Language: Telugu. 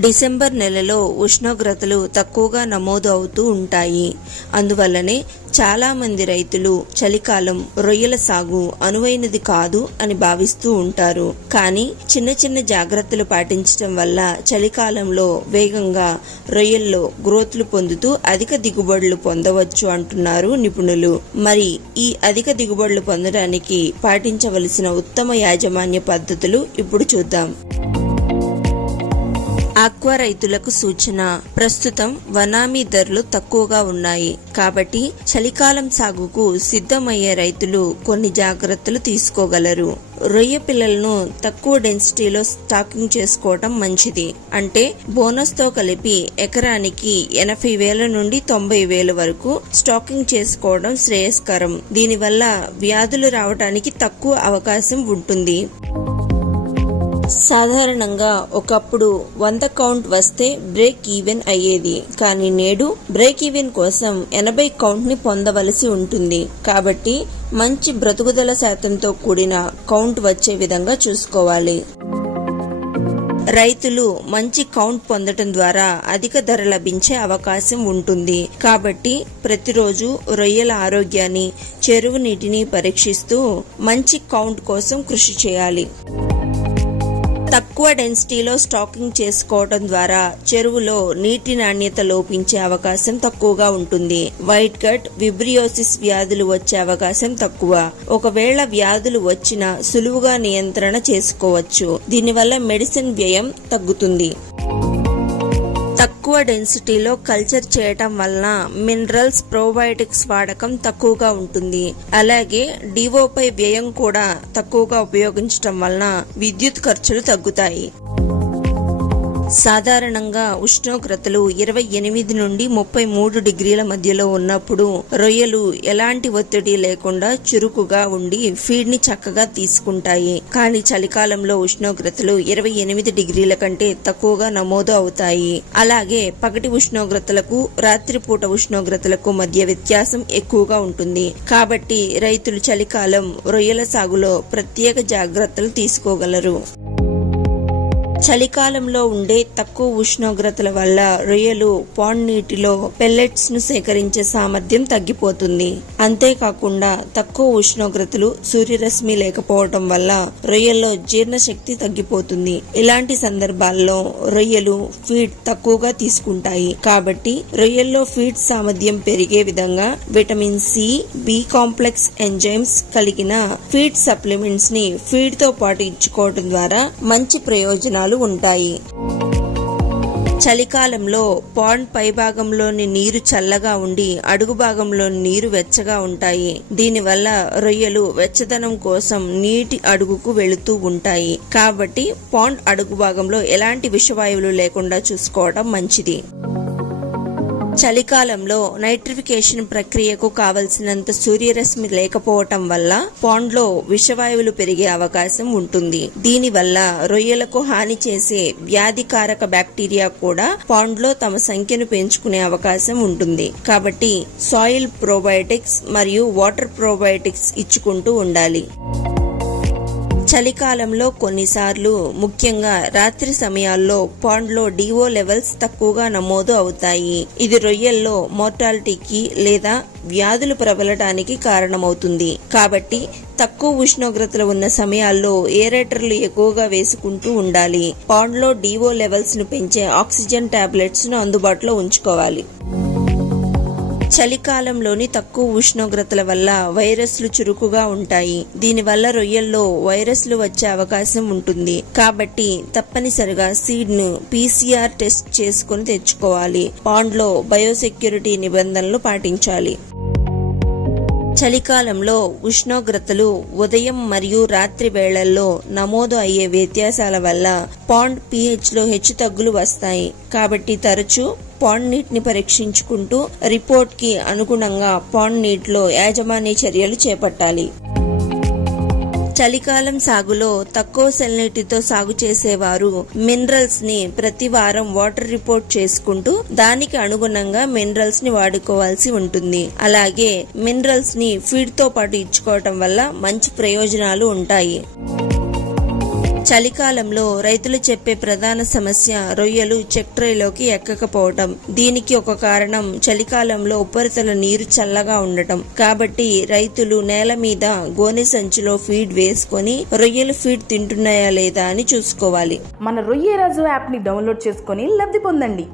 డిసెంబర్ నెలలో ఉష్ణోగ్రతలు తక్కువగా నమోదు అవుతూ ఉంటాయి. అందువల్లనే చాలా మంది రైతులు చలికాలం రొయ్యల సాగు అనువైనది కాదు అని భావిస్తూ ఉంటారు. కానీ చిన్న చిన్న జాగ్రత్తలు పాటించడం వల్ల చలికాలంలో వేగంగా రొయ్యల్లో గ్రోత్లు పొందుతూ అధిక దిగుబడులు పొందవచ్చు అంటున్నారు నిపుణులు. మరి ఈ అధిక దిగుబడులు పొందడానికి పాటించవలసిన ఉత్తమ యాజమాన్య పద్ధతులు ఇప్పుడు చూద్దాం. ఆక్వా రైతులకు సూచన. ప్రస్తుతం వనామీ ధరలు తక్కువగా ఉన్నాయి కాబట్టి చలికాలం సాగుకు సిద్ధమయ్యే రైతులు కొన్ని జాగ్రత్తలు తీసుకోగలరు. రొయ్య పిల్లలను తక్కువ డెన్సిటీలో స్టాకింగ్ చేసుకోవడం మంచిది. అంటే బోనస్ తో కలిపి ఎకరానికి 80,000 నుండి 90,000 వరకు స్టాకింగ్ చేసుకోవడం శ్రేయస్కరం. దీనివల్ల వ్యాధులు రావడానికి తక్కువ అవకాశం ఉంటుంది. సాధారణంగా ఒకప్పుడు 100 కౌంట్ వస్తే బ్రేక్ ఈవెన్ అయ్యేది. కానీ నేడు బ్రేక్ ఈవెన్ కోసం 80 కౌంట్ ని పొందవలసి ఉంటుంది. కాబట్టి మంచి బ్రతుకుదల శాతంతో కూడిన కౌంట్ వచ్చే విధంగా చూసుకోవాలి. రైతులు మంచి కౌంట్ పొందటం ద్వారా అధిక ధర లభించే అవకాశం ఉంటుంది. కాబట్టి ప్రతిరోజు రొయ్యల ఆరోగ్యాన్ని, చెరువు నీటిని పరీక్షిస్తూ మంచి కౌంట్ కోసం కృషి చేయాలి. తక్కువ డెన్సిటీలో స్టాకింగ్ చేసుకోవడం ద్వారా చెరువులో నీటి నాణ్యత లోపించే అవకాశం తక్కువగా ఉంటుంది. వైట్ గట్, విబ్రియోసిస్ వ్యాధులు వచ్చే అవకాశం తక్కువ. ఒకవేళ వ్యాధులు వచ్చినా సులువుగా నియంత్రణ చేసుకోవచ్చు. దీనివల్ల మెడిసిన్ వ్యయం తగ్గుతుంది. తక్కువ డెన్సిటీలో కల్చర్ చేయటం వలన మినరల్స్, ప్రోబయోటిక్స్ వాడకం తక్కువగా ఉంటుంది. అలాగే డివోపై వ్యయం కూడా తక్కువగా ఉపయోగించటం వలన విద్యుత్ ఖర్చులు తగ్గుతాయి. సాధారణంగా ఉష్ణోగ్రతలు 28 నుండి 33 డిగ్రీల మధ్యలో ఉన్నప్పుడు రొయ్యలు ఎలాంటి ఒత్తిడి లేకుండా చురుకుగా ఉండి ఫీడ్ ని చక్కగా తీసుకుంటాయి. కానీ చలికాలంలో ఉష్ణోగ్రతలు 28 డిగ్రీల కంటే తక్కువగా నమోదు అవుతాయి. అలాగే పగటి ఉష్ణోగ్రతలకు, రాత్రిపూట ఉష్ణోగ్రతలకు మధ్య వ్యత్యాసం ఎక్కువగా ఉంటుంది. కాబట్టి రైతులు చలికాలం రొయ్యల సాగులో ప్రత్యేక జాగ్రత్తలు తీసుకోగలరు. చలికాలంలో ఉండే తక్కువ ఉష్ణోగ్రతల వల్ల రొయ్యలు పాండ్ నీటిలో పెల్లెట్స్ ను సేకరించే సామర్థ్యం తగ్గిపోతుంది. అంతేకాకుండా తక్కువ ఉష్ణోగ్రతలు, సూర్యరశ్మి లేకపోవడం వల్ల రొయ్యల్లో జీర్ణశక్తి తగ్గిపోతుంది. ఇలాంటి సందర్భాల్లో రొయ్యలు ఫీడ్ తక్కువగా తీసుకుంటాయి. కాబట్టి రొయ్యల్లో ఫీడ్ సామర్థ్యం పెరిగే విధంగా vitamin C, B complex enzymes కలిగిన ఫీడ్ సప్లిమెంట్స్ ని ఫీడ్ తో పాటు ఇచ్చుకోవడం ద్వారా మంచి ప్రయోజనాలు ఉంటాయి. చలికాలంలో పాండ్ పైభాగంలోని నీరు చల్లగా ఉండి అడుగు భాగంలోని నీరు వెచ్చగా ఉంటాయి. దీనివల్ల రొయ్యలు వెచ్చదనం కోసం నీటి అడుగుకు వెళుతూ ఉంటాయి. కాబట్టి పాండ్ అడుగు భాగంలో ఎలాంటి విషవాయువులు లేకుండా చూసుకోవడం మంచిది. చలికాలంలో నైట్రిఫికేషన్ ప్రక్రియకు కావలసినంత సూర్యరశ్మి లేకపోవటం వల్ల పాండ్ లో విషవాయువులు పెరిగే అవకాశం ఉంటుంది. దీనివల్ల రొయ్యలకు హాని చేసే వ్యాధికారక బ్యాక్టీరియా కూడా పాండ్ లో తమ సంఖ్యను పెంచుకునే అవకాశం ఉంటుంది. కాబట్టి సాయిల్ ప్రోబయోటిక్స్ మరియు వాటర్ ప్రోబయోటిక్స్ ఇచ్చుకుంటూ ఉండాలి. చలికాలంలో కొన్నిసార్లు, ముఖ్యంగా రాత్రి సమయాల్లో పాండ్ లో డిఓ లెవెల్స్ తక్కువగా నమోదు అవుతాయి. ఇది రొయ్యల్లో మోర్టాలిటీకి లేదా వ్యాధులు ప్రబలటానికి కారణమవుతుంది. కాబట్టి తక్కువ ఉష్ణోగ్రతలు ఉన్న సమయాల్లో ఏరేటర్లు ఎక్కువగా వేసుకుంటూ ఉండాలి. పాండ్ లో డిఓ లెవెల్స్ ను పెంచే ఆక్సిజన్ టాబ్లెట్స్ ను అందుబాటులో ఉంచుకోవాలి. చలికాలంలోని తక్కువ ఉష్ణోగ్రతల వల్ల వైరస్లు చురుకుగా ఉంటాయి. దీనివల్ల రొయ్యల్లో వైరస్లు వచ్చే అవకాశం ఉంటుంది. కాబట్టి తప్పనిసరిగా సీడ్ ను PCR టెస్ట్ చేసుకుని తెచ్చుకోవాలి. పాండ్ లో బయోసెక్యూరిటీ నిబంధనలు పాటించాలి. చలికాలంలో ఉష్ణోగ్రతలు ఉదయం మరియు రాత్రి వేళల్లో నమోదు అయ్యే వ్యత్యాసాల వల్ల పాండ్ pH లో హెచ్చుతగ్గులు వస్తాయి. కాబట్టి తరచూ పాండ్ నీటిని పరీక్షించుకుంటూ రిపోర్ట్ కి అనుగుణంగా పాండ్ నీటిలో యాజమాన్య చర్యలు చేపట్టాలి. చలికాలం సాగులో తక్కువ సెలనీటితో సాగు చేసేవారు మినరల్స్ ని ప్రతి వారం వాటర్ రిపోర్ట్ చేసుకుంటూ దానికి అనుగుణంగా మినరల్స్ ని వాడుకోవాల్సి ఉంటుంది. అలాగే మినరల్స్ ని ఫీడ్ తో పాటు ఇచ్చుకోవటం వల్ల మంచి ప్రయోజనాలు ఉంటాయి. చలికాలంలో రైతులు చెప్పే ప్రధాన సమస్య రొయ్యలు చెక్ ట్రేలోకి ఎక్కకపోవటం. దీనికి ఒక కారణం చలికాలంలో ఉపరితల నీరు చల్లగా ఉండటం. కాబట్టి రైతులు నేల మీద గోనె సంచిలో ఫీడ్ వేసుకొని రొయ్యలు ఫీడ్ తింటున్నాయా లేదా అని చూసుకోవాలి. మన రొయ్యరాజు యాప్ ని డౌన్లోడ్ చేసుకొని లబ్ధి పొందండి.